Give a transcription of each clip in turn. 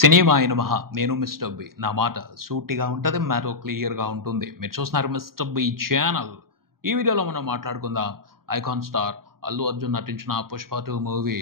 Cinema అయిన మహా నేను మిస్టర్ బి. నా మాట సూటిగా ఉంటుంది, మ్యాటర్ క్లియర్గా ఉంటుంది. మీరు చూస్తున్నారు మిస్టర్ బి ఛానల్. ఈ వీడియోలో మనం మాట్లాడుకుందాం ఐకాన్ స్టార్ అల్లు అర్జున్ నటించిన పుష్ప 2 మూవీ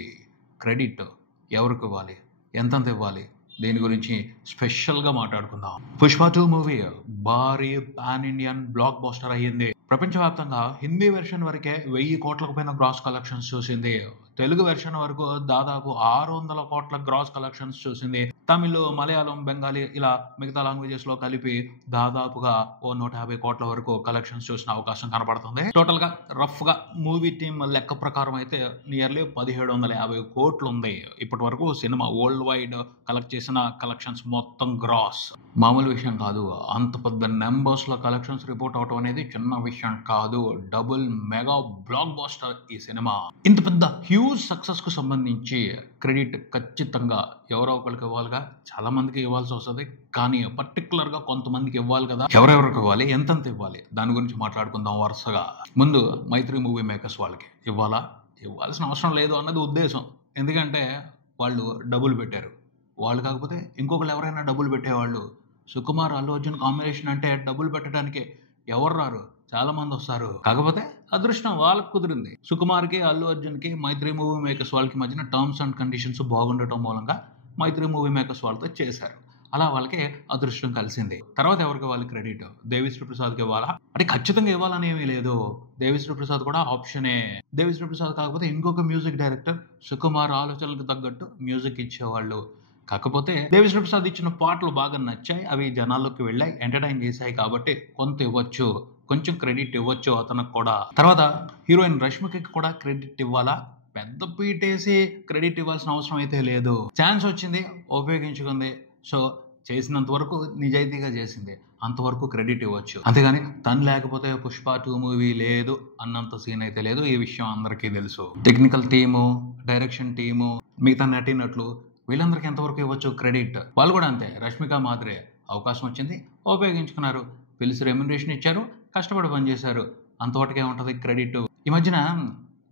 క్రెడిట్ ఎవరికి ఇవ్వాలి, ఎంతంత ఇవ్వాలి, దీని గురించి స్పెషల్గా మాట్లాడుకుందాం. పుష్ప 2 మూవీ భారీ పాన్ ఇండియన్ బ్లాక్ బాస్టర్ అయ్యింది. ప్రపంచవ్యాప్తంగా హిందీ వెర్షన్ వరకే 1000 కోట్లకు పైన గ్రాస్ కలెక్షన్స్ చూసింది. తెలుగు వెర్షన్ వరకు దాదాపు 600 కోట్ల గ్రాస్ కలెక్షన్స్ చూసింది. తమిళ్, మలయాళం, బెంగాలీ ఇలా మిగతా లాంగ్వేజెస్ లో కలిపి దాదాపుగా 150 కోట్ల వరకు కలెక్షన్స్ చూసిన అవకాశం కనపడుతుంది. టోటల్ గా రఫ్ గా మూవీ టీమ్ లెక్క ప్రకారం అయితే నియర్లీ 1750 కోట్లు ఉంది. ఇప్పటి వరకు సినిమా వరల్డ్ వైడ్ కలెక్ట్ చేసిన కలెక్షన్స్ మొత్తం గ్రాస్. మామూలు విషయం కాదు. అంత పెద్ద నెంబర్స్ లో కలెక్షన్స్ రిపోర్ట్ అవటం అనేది చిన్న విషయం కాదు. డబుల్ మెగా బ్లాక్ బాస్టర్ ఈ సినిమా. ఇంత పెద్ద హ్యూజ్ సక్సెస్ కు సంబంధించి క్రెడిట్ ఖచ్చితంగా ఎవరో ఒకరికి ఇవ్వాలిగా. చాలా మందికి ఇవ్వాల్సి వస్తుంది, కానీ పర్టికులర్ గా కొంతమందికి ఇవ్వాలి కదా. ఎవరెవరికి ఇవ్వాలి, ఎంతంత ఇవ్వాలి, దాని గురించి మాట్లాడుకుందాం వరుసగా. ముందు మైత్రి మూవీ మేకర్స్ వాళ్ళకి ఇవ్వాలా, ఇవ్వాల్సిన అవసరం లేదు అన్నది ఉద్దేశం. ఎందుకంటే వాళ్ళు డబ్బులు పెట్టారు. వాళ్ళు కాకపోతే ఇంకొకరు ఎవరైనా డబ్బులు పెట్టేవాళ్ళు. సుకుమార్ అల్లు అర్జున్ కాంబినేషన్ అంటే డబ్బులు పెట్టడానికి ఎవరు రారు, చాలా మంది వస్తారు. కాకపోతే అదృష్టం వాళ్ళకి కుదిరింది. సుకుమార్కి అల్లు అర్జున్కి మైత్రి మూవీ మేకర్స్ వాళ్ళకి మధ్యన టర్మ్స్ అండ్ కండిషన్స్ బాగుండటం మూలంగా మైత్రి మూవీ మేకర్స్ వాళ్ళతో చేశారు. అలా వాళ్ళకి అదృష్టం కలిసింది. తర్వాత ఎవరికి ఇవ్వాలి క్రెడిట్? దేవిశ్రీ ప్రసాద్కి ఇవ్వాలా అంటే ఖచ్చితంగా ఇవ్వాలని ఏమీ లేదు. దేవిశ్రీ ప్రసాద్ కూడా ఆప్షనే. దేవిశ్రీ ప్రసాద్ కాకపోతే ఇంకొక మ్యూజిక్ డైరెక్టర్ సుకుమార్ ఆలోచనలకు తగ్గట్టు మ్యూజిక్ ఇచ్చేవాళ్ళు. కాకపోతే దేవిశ్రీ ప్రసాద్ ఇచ్చిన పాటలు బాగా నచ్చాయి, అవి జనాల్లోకి వెళ్ళాయి, ఎంటర్టైన్ చేశాయి కాబట్టి కొంత ఇవ్వచ్చు, కొంచెం క్రెడిట్ ఇవ్వచ్చు అతనికి కూడా. తర్వాత హీరోయిన్ రష్మికకి కూడా క్రెడిట్ ఇవ్వాలా? పెద్ద పీటేసి క్రెడిట్ ఇవ్వాల్సిన అవసరం అయితే లేదు. ఛాన్స్ వచ్చింది, ఉపయోగించుకుంది. సో చేసినంత వరకు నిజాయితీగా చేసింది, అంతవరకు క్రెడిట్ ఇవ్వచ్చు. అంతేగాని తను లేకపోతే పుష్ప 2 మూవీ లేదు అన్నంత సీన్ అయితే లేదు. ఈ విషయం అందరికీ తెలుసు. టెక్నికల్ టీము, డైరెక్షన్ టీము, మిగతా నటీనట్లు వీళ్ళందరికీ ఎంతవరకు ఇవ్వచ్చు క్రెడిట్? వాళ్ళు కూడా అంతే. రష్మిక మాదిరే అవకాశం వచ్చింది, ఉపయోగించుకున్నారు, పిలిచి రెమ్యునరేషన్ ఇచ్చారు, కష్టపడి పనిచేశారు, అంతవరకే ఉంటుంది క్రెడిట్. ఈ మధ్యన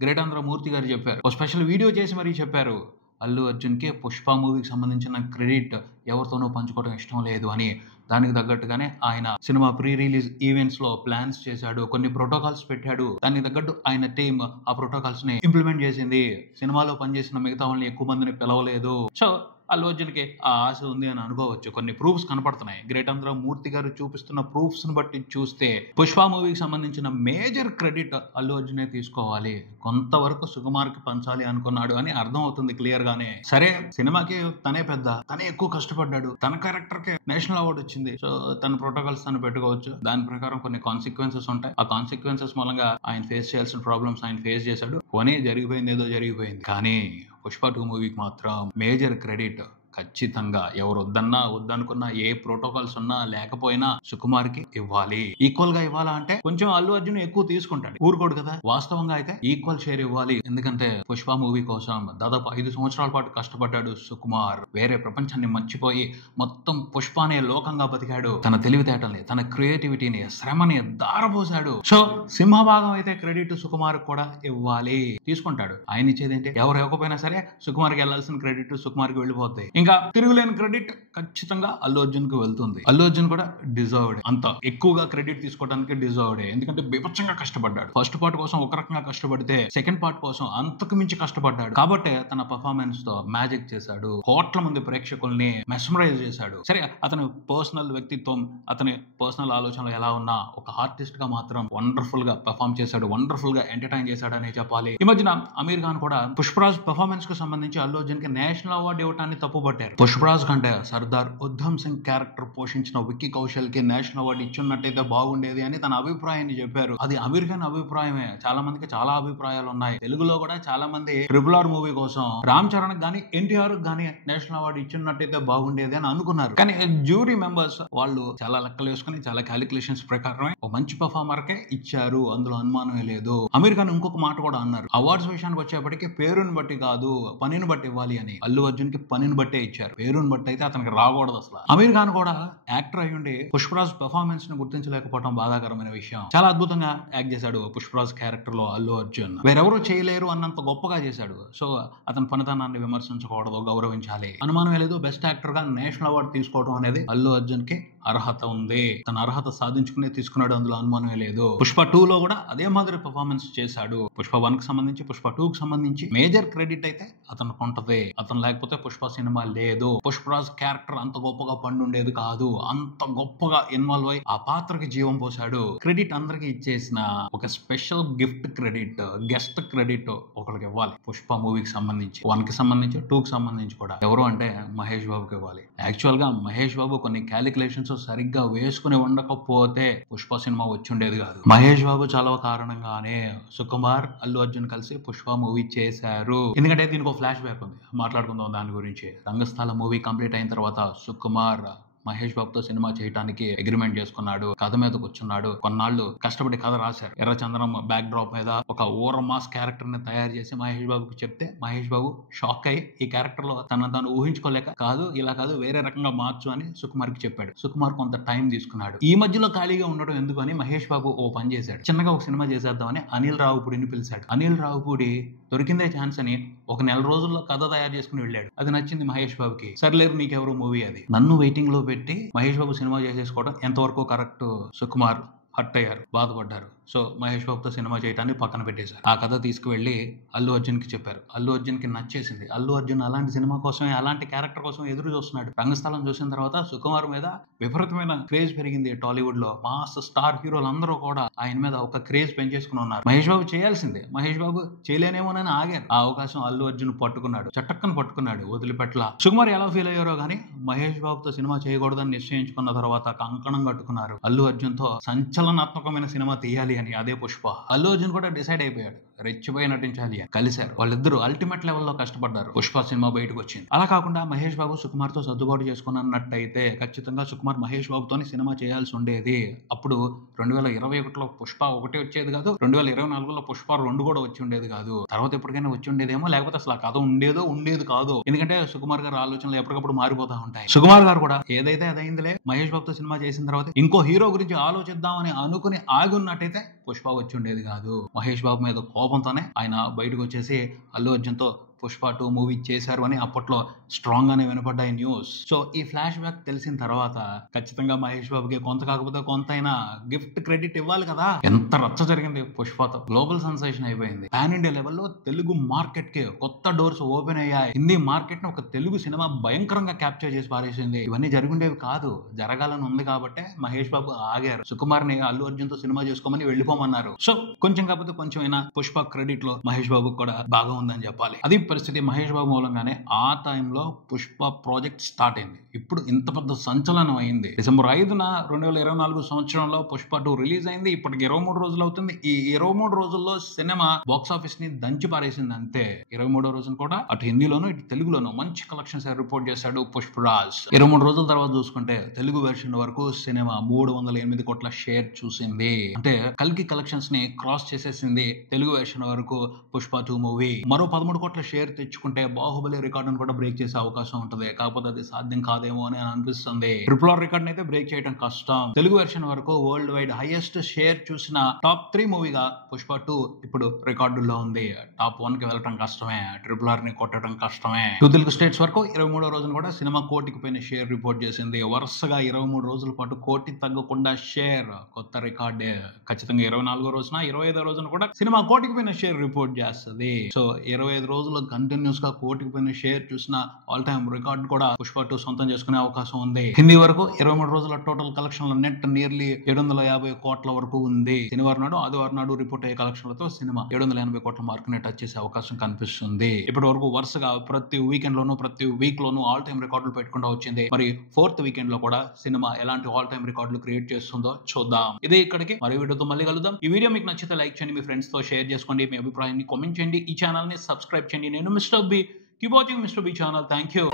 గ్రేట్ ఆంధ్ర మూర్తి గారు చెప్పారు, ఒక స్పెషల్ వీడియో చేసి మరీ చెప్పారు, అల్లు అర్జున్కి పుష్ప మూవీకి సంబంధించిన క్రెడిట్ ఎవరితోనూ పంచుకోవడం ఇష్టం లేదు అని. దానికి తగ్గట్టుగానే ఆయన సినిమా ప్రీ రిలీజ్ ఈవెంట్స్ లో ప్లాన్స్ చేశాడు, కొన్ని ప్రోటోకాల్స్ పెట్టాడు. దానికి తగ్గట్టు ఆయన టీమ్ ఆ ప్రోటోకాల్స్ ని ఇంప్లిమెంట్ చేసింది. సినిమాలో పనిచేసిన మిగతా వాళ్ళని ఎక్కువ మందిని పిలవలేదు. సో అల్లు అర్జున్కి ఆ ఆశ ఉంది అని అనుకోవచ్చు. కొన్ని ప్రూఫ్స్ కనపడుతున్నాయి. గ్రేట్ ఆంధ్ర మూర్తి గారు చూపిస్తున్న ప్రూఫ్స్ ని బట్టి చూస్తే పుష్ప మూవీకి సంబంధించిన మేజర్ క్రెడిట్ అల్లు అర్జునే తీసుకోవాలి. కొంతవరకు సుకుమార్ కి పంచాలి అనుకున్నాడు అని అర్థం అవుతుంది క్లియర్ గానే. సరే, సినిమాకి తనే పెద్ద, తనే ఎక్కువ కష్టపడ్డాడు, తన క్యారెక్టర్ కి నేషనల్ అవార్డు వచ్చింది. సో తన ప్రోటోకాల్స్ తను పెట్టుకోవచ్చు. దాని ప్రకారం కొన్ని కాన్సిక్వెన్సెస్ ఉంటాయి. ఆ కాన్సిక్వెన్సెస్ మూలంగా ఆయన ఫేస్ చేయాల్సిన ప్రాబ్లమ్స్ ఆయన ఫేస్ చేశాడు. కొని జరిగిపోయింది, ఏదో జరిగిపోయింది. కానీ పుష్ప 2 మూవీకి మాత్రం మేజర్ క్రెడిట్ ఖచ్చితంగా ఎవరు వద్దన్నా వద్దనుకున్నా, ఏ ప్రోటోకాల్స్ ఉన్నా లేకపోయినా సుకుమార్ కి ఇవ్వాలి. ఈక్వల్ గా ఇవ్వాలా అంటే కొంచెం అల్లు అర్జున్ ఎక్కువ తీసుకుంటాడు, ఊరుకోడు కదా. వాస్తవంగా అయితే ఈక్వల్ షేర్ ఇవ్వాలి. ఎందుకంటే పుష్ప మూవీ కోసం దాదాపు 5 సంవత్సరాల పాటు కష్టపడ్డాడు సుకుమార్. వేరే ప్రపంచాన్ని మర్చిపోయి మొత్తం పుష్ప అనే లోకంగా బతికాడు. తన తెలివితేటల్ని, తన క్రియేటివిటీని, శ్రమని దారపోసాడు. సో సింహభాగం అయితే క్రెడిట్ సుకుమార్ కూడా ఇవ్వాలి. తీసుకుంటాడు. ఆయన ఇచ్చేది ఏంటి? ఎవరు ఇవ్వకపోయినా సరే సుకుమార్కి వెళ్లాల్సిన క్రెడిట్ సుకుమార్కి వెళ్ళిపోతాయి. ఇంకా తిరుగులేని క్రెడిట్ ఖచ్చితంగా అల్లు అర్జున్ కి వెళ్తుంది. అల్లు అర్జున్ కూడా డిజర్వ్డ్. అంత ఎక్కువగా క్రెడిట్ తీసుకోవడానికి డిజర్వ్డ్. ఎందుకంటే బీభత్సంగా కష్టపడ్డాడు. ఫస్ట్ పార్ట్ కోసం ఒక రకంగా కష్టపడితే సెకండ్ పార్ట్ కోసం అంతకు మించి కష్టపడ్డాడు. కాబట్టి తన పర్ఫార్మెన్స్ తో మ్యాజిక్ చేశాడు. కోట్ల మంది ప్రేక్షకుల్ని మెస్మరైజ్ చేశాడు. సరే, అతని పర్సనల్ వ్యక్తిత్వం, అతని పర్సనల్ ఆలోచనలు ఎలా ఉన్నా ఒక ఆర్టిస్ట్ గా మాత్రం వండర్ఫుల్ గా పర్ఫార్మ్ చేశాడు, వండర్ఫుల్ గా ఎంటర్టైన్ చేశాడు అనే చెప్పాలి. ఈ మధ్యన అమీర్ ఖాన్ కూడా పుష్పరాజ్ పర్ఫార్మెన్స్ కు సంబంధించి అల్లు అర్జున్ కి నేషనల్ అవార్డు ఇవ్వటాన్ని తప్పుపట్టారు. పుష్పరాజ్ కంటే సర్దార్ ఉద్ధమ్ సింగ్ క్యారెక్టర్ పోషించిన విక్కీ కౌశల్ కి నేషనల్ అవార్డు ఇచ్చున్నట్టయితే బాగుండేది అని తన అభిప్రాయాన్ని చెప్పారు. అది అమీర్ ఖాన్ అభిప్రాయమే. చాలా మందికి చాలా అభిప్రాయాలు ఉన్నాయి. తెలుగులో కూడా చాలా మంది RRR మూవీ కోసం రామ్ చరణ్ గానీ ఎన్టీఆర్ గానీ నేషనల్ అవార్డు ఇచ్చున్నట్టయితే బాగుండేది అని అనుకున్నారు. కానీ జ్యూరీ మెంబర్స్ వాళ్ళు చాలా లెక్కలు వేసుకుని, చాలా క్యాలిక్యులేషన్స్ ప్రకారమే ఒక మంచి పర్ఫార్మర్ కే ఇచ్చారు, అందులో అనుమానమే లేదు. అమీర్ ఖాన్ ఇంకొక మాట కూడా అన్నారు, అవార్డ్స్ విషయానికి వచ్చేప్పటికీ పేరుని బట్టి కాదు పనిని బట్టి ఇవ్వాలి అని. అల్లు అర్జున్ కి పనిని బట్టే ఇచ్చారు. పేరుని బట్టి అయితే అతనికి రాకూడదు అసలు. అమీర్ ఖాన్ కూడా యాక్టర్ అయ్యుండి పుష్పరాజ్ పెర్ఫార్మెన్స్ ని గుర్తించలేకపోవడం బాధాకరమైన విషయం. చాలా అద్భుతంగా యాక్ట్ చేశాడు పుష్పరాజ్ క్యారెక్టర్ లో అల్లు అర్జున్. వేరెవరూ చేయలేరు అన్నంత గొప్పగా చేశాడు. సో అతని పనితనాన్ని విమర్శించకూడదు, గౌరవించాలి. అనుమానం లేదు, బెస్ట్ యాక్టర్ గా నేషనల్ అవార్డు తీసుకోవడం అనేది అల్లు అర్జున్ కి అర్హత ఉంది. తన అర్హత సాధించుకునే తీసుకున్నాడు, అందులో అనుమానమే లేదు. పుష్ప 2 లో కూడా అదే మాదిరి పర్ఫార్మెన్స్ చేశాడు. పుష్ప 1 కి సంబంధించి, పుష్ప 2 కి సంబంధించి మేజర్ క్రెడిట్ అయితే అతనికి ఉంటది. అతను లేకపోతే పుష్ప సినిమా లేదు. పుష్పరాజ్ క్యారెక్టర్ అంత గొప్పగా పండుండేది కాదు. అంత గొప్పగా ఇన్వాల్వ్ అయి ఆ పాత్రకి జీవం పోశాడు. క్రెడిట్ అందరికి ఇచ్చేసిన ఒక special gift credit, guest credit ఒకరికి ఇవ్వాలి. పుష్ప మూవీకి సంబంధించి 1 కి సంబంధించి, 2 కి సంబంధించి కూడా ఎవరు అంటే మహేష్ బాబుకి ఇవ్వాలి. యాక్చువల్ గా మహేష్ బాబు కొన్ని క్యాలిక్యులేషన్స్ సరిగ్గా వేసుకుని ఉండకపోతే పుష్ప సినిమా వచ్చి ఉండేది కాదు. మహేష్ బాబు చాలా కారణంగానే సుకుమార్, అల్లు అర్జున్ కలిసి పుష్ప మూవీ చేశారు. ఎందుకంటే దీనికి ఒక ఫ్లాష్ బ్యాక్ ఉంది, మాట్లాడుకుందాం దాని గురించి. రంగస్థల మూవీ కంప్లీట్ అయిన తర్వాత సుకుమార్ మహేష్ బాబుతో సినిమా చేయడానికి అగ్రిమెంట్ చేసుకున్నాడు. కథ మీద కూర్చున్నాడు. కొన్నాళ్ళు కష్టపడి కథ రాశారు. ఎర్రచందనం బ్యాక్ డ్రాప్ మీద ఒక ఓర మాస్ క్యారెక్టర్ ని తయారు చేసి మహేష్ బాబుకి చెప్తే మహేష్ బాబు షాక్ అయ్యి ఈ క్యారెక్టర్ లో తను ఊహించుకోలేక, కాదు ఇలా కాదు వేరే రకంగా మార్చు అని సుకుమార్ కి చెప్పాడు. సుకుమార్ కొంత టైం తీసుకున్నాడు. ఈ మధ్యలో ఖాళీగా ఉండడం ఎందుకు అని మహేష్ బాబు ఓ పని చేశాడు. చిన్నగా ఒక సినిమా చేసేద్దామని అనిల్ రావుపూడిని పిలిచాడు. అనిల్ రావుపూడి దొరికిందే ఛాన్స్ అని ఒక 4 రోజుల్లో కథ తయారు చేసుకుని వెళ్ళాడు. అది నచ్చింది మహేష్ బాబుకి. సర్లేరు నీకెవరు మూవీ అది. నన్ను వెయిటింగ్ లో పెట్టి మహేష్ బాబు సినిమా చేసేసుకోవడం ఎంతవరకు కరెక్ట్? సుకుమార్ హర్ట్ అయ్యారు, బాధపడ్డారు. సో మహేష్ బాబుతో సినిమా చేయడానికి పక్కన పెట్టేశారు. ఆ కథ తీసుకువెళ్లి అల్లు అర్జున్ కి చెప్పారు. అల్లు అర్జున్ కి నచ్చేసింది. అల్లు అర్జున్ అలాంటి సినిమా కోసమే, అలాంటి క్యారెక్టర్ కోసం ఎదురు చూస్తున్నాడు. రంగస్థలం చూసిన తర్వాత సుకుమార్ మీద విపరీతమైన క్రేజ్ పెరిగింది. టాలీవుడ్ లో మాస్ స్టార్ హీరోలు అందరూ కూడా ఆయన మీద ఒక క్రేజ్ పెంచేసుకుని ఉన్నారు. మహేష్ బాబు చేయాల్సిందే, మహేష్ బాబు చేయలేనేమోనని ఆగారు. ఆ అవకాశం అల్లు అర్జున్ పట్టుకున్నాడు, చట్టక్కను పట్టుకున్నాడు, వదిలిపెట్ల. సుకుమార్ ఎలా ఫీల్ అయ్యారో గానీ మహేష్ బాబుతో సినిమా చేయకూడదని నిశ్చయించుకున్న తర్వాత కంకణం కట్టుకున్నారు. అల్లు అర్జున్ తో సంచలనాత్మకమైన సినిమా తీయాలి అని. అదే పుష్ప. అల్లు అర్జున్ కూడా డిసైడ్ అయిపోయాడు, రెచ్చిపోయి నటించాలి అని. కలిశారు. వాళ్ళిద్దరూ అల్టిమేట్ లెవెల్లో కష్టపడ్డారు. పుష్ప సినిమా బయటకు వచ్చింది. అలా కాకుండా మహేష్ బాబు సుకుమార్ తో సర్దుబాటు చేసుకున్నట్టయితే ఖచ్చితంగా సుకుమార్ మహేష్ బాబుతోని సినిమా చేయాల్సి ఉండేది. అప్పుడు 2021లో పుష్ప 1 వచ్చేది కాదు, 2024లో పుష్ప 2 కూడా వచ్చి ఉండేది కాదు. తర్వాత ఎప్పటికైనా వచ్చి ఉండేదేమో, లేకపోతే అసలు ఆ కథ ఉండేది కాదు. ఎందుకంటే సుకుమార్ గారి ఆలోచనలు ఎప్పటికప్పుడు మారిపోతా ఉంటాయి. సుకుమార్ గారు కూడా ఏదైతే అదైందిలే, మహేష్ బాబుతో సినిమా చేసిన తర్వాత ఇంకో హీరో గురించి ఆలోచిద్దామని అనుకుని ఆగి ఉన్నట్టయితే పుష్ప వచ్చి ఉండేది కాదు. మహేష్ బాబు మీద కోపంతోనే ఆయన బయటకు వచ్చేసి అల్లు అర్జున్ తో పుష్ప 2 మూవీ చేశారు అని అప్పట్లో స్ట్రాంగ్ గానే వినపడ్డాయి న్యూస్. సో ఈ ఫ్లాష్ బ్యాక్ తెలిసిన తర్వాత ఖచ్చితంగా మహేష్ బాబుకి కొంత కాకపోతే కొంతైనా గిఫ్ట్ క్రెడిట్ ఇవ్వాలి కదా. ఎంత రచ్చ జరిగింది పుష్పతో. గ్లోబల్ సెన్సేషన్ అయిపోయింది. పాన్ ఇండియా లెవెల్లో తెలుగు మార్కెట్ కి కొత్త డోర్స్ ఓపెన్ అయ్యాయి. హిందీ మార్కెట్ ని ఒక తెలుగు సినిమా భయంకరంగా క్యాప్చర్ చేసి పారేసింది. ఇవన్నీ జరుగుండేవి కాదు, జరగాలని ఉంది కాబట్టి మహేష్ బాబు ఆగారు. సుకుమార్ ని అల్లు అర్జున్ తో సినిమా చేసుకోమని వెళ్ళిపోమన్నారు. సో కొంచెం కాకపోతే కొంచెమైనా పుష్ప క్రెడిట్ లో మహేష్ బాబు కూడా బాగా ఉందని చెప్పాలి. అది పరిస్థితి. మహేష్ బాబు మూలంగానే ఆ టైంలో పుష్ప ప్రాజెక్ట్ స్టార్ట్ అయింది. ఇప్పుడు ఇంత పెద్ద సంచలనం అయింది. డిసెంబర్ 5న 2024 సంవత్సరంలో పుష్ప 2 రిలీజ్ అయింది. ఇప్పటికి 23 రోజులు అవుతుంది. ఈ 23 రోజుల్లో సినిమా బాక్స్ ఆఫీస్ ని దంచి పారేసింది అంతే. 23వ రోజున కూడా అటు హిందీలోను ఇటు తెలుగులోను మంచి కలెక్షన్స్ రిపోర్ట్ చేశాడు పుష్పరాజ్. 23 రోజుల తర్వాత చూసుకుంటే తెలుగు వెర్షన్ వరకు సినిమా 308 కోట్ల షేర్ చూసింది. అంటే కల్కి కలెక్షన్స్ ని క్రాస్ చేసేసింది తెలుగు వెర్షన్ వరకు పుష్ప 2 మూవీ. మరో 13 కోట్ల షేర్ తెచ్చుకుంటే బాహుబలి రికార్డును కూడా బ్రేక్ చేసే అవకాశం ఉంటుంది. కాకపోతే అది సాధ్యం కాదేమో అని అనిపిస్తుంది. RRR రికార్డ్ అయితే బ్రేక్ చేయడం కష్టం. తెలుగు వెర్షన్ వరకు వరల్డ్ వైడ్ హైయెస్ట్ షేర్ చూసిన టాప్ 3 మూవీగా పుష్ప 2 ఇప్పుడు రికార్డుల్లో ఉంది. టాప్ 1 కి వెళ్ళడం కష్టమే, RRR ని కొట్టడం కష్టమే. 2 తెలుగు స్టేట్స్ వరకు 23వ రోజున కూడా సినిమా కోటికి పైన షేర్ రిపోర్ట్ చేసింది. వరుసగా 23 రోజుల పాటు కోటి తగ్గకుండా షేర్, కొత్త రికార్డే. ఖచ్చితంగా 24వ రోజున 25వ రోజున కూడా సినిమా కోటికి పైన షేర్ రిపోర్ట్ చేస్తుంది. సో 25 రోజులు కంటిన్యూస్ గా కోటికి పైన షేర్ చూసిన ఆల్ టైమ్ రికార్డ్ కూడా పుష్ప 2 సొంతం చేసుకునే అవకాశం ఉంది. హిందీ వరకు 23 రోజుల టోటల్ కలెక్షన్ల నెట్ నియర్లీ 750 కోట్ల వరకు ఉంది. శనివారం నాడు ఆదివారం నాడు రిపోర్ట్ అయ్యే కలెక్షన్లతో సినిమా 780 కోట్ల మార్క్ ని టచ్ చేసే అవకాశం కనిపిస్తుంది. ఇప్పటి వరకు వరుసగా ప్రతి వీకెండ్ లోను ప్రతి వీక్ లోను ఆల్ టైమ్ రికార్డులు పెట్టుకుంటూ వచ్చింది. మరి 4th వీకెండ్ లో కూడా సినిమా ఎలాంటి ఆల్ టైమ్ రికార్డులు క్రియేట్ చేస్తుందో చూద్దాం. ఇదే ఇక్కడికి మరో వీడియోతో మళ్ళీ కలుద్దాం. ఈ వీడియో మీకు నచ్చితే లైక్ చేయండి, మీ ఫ్రెండ్స్ తో షేర్ చేసుకోండి, మీ అభిప్రాయాన్ని కామెంట్ చేయండి, ఈ ఛానల్ ని సబ్స్క్రైబ్ చేయండి. నేను mister B. Keep watching Mr. B channel. Thank you.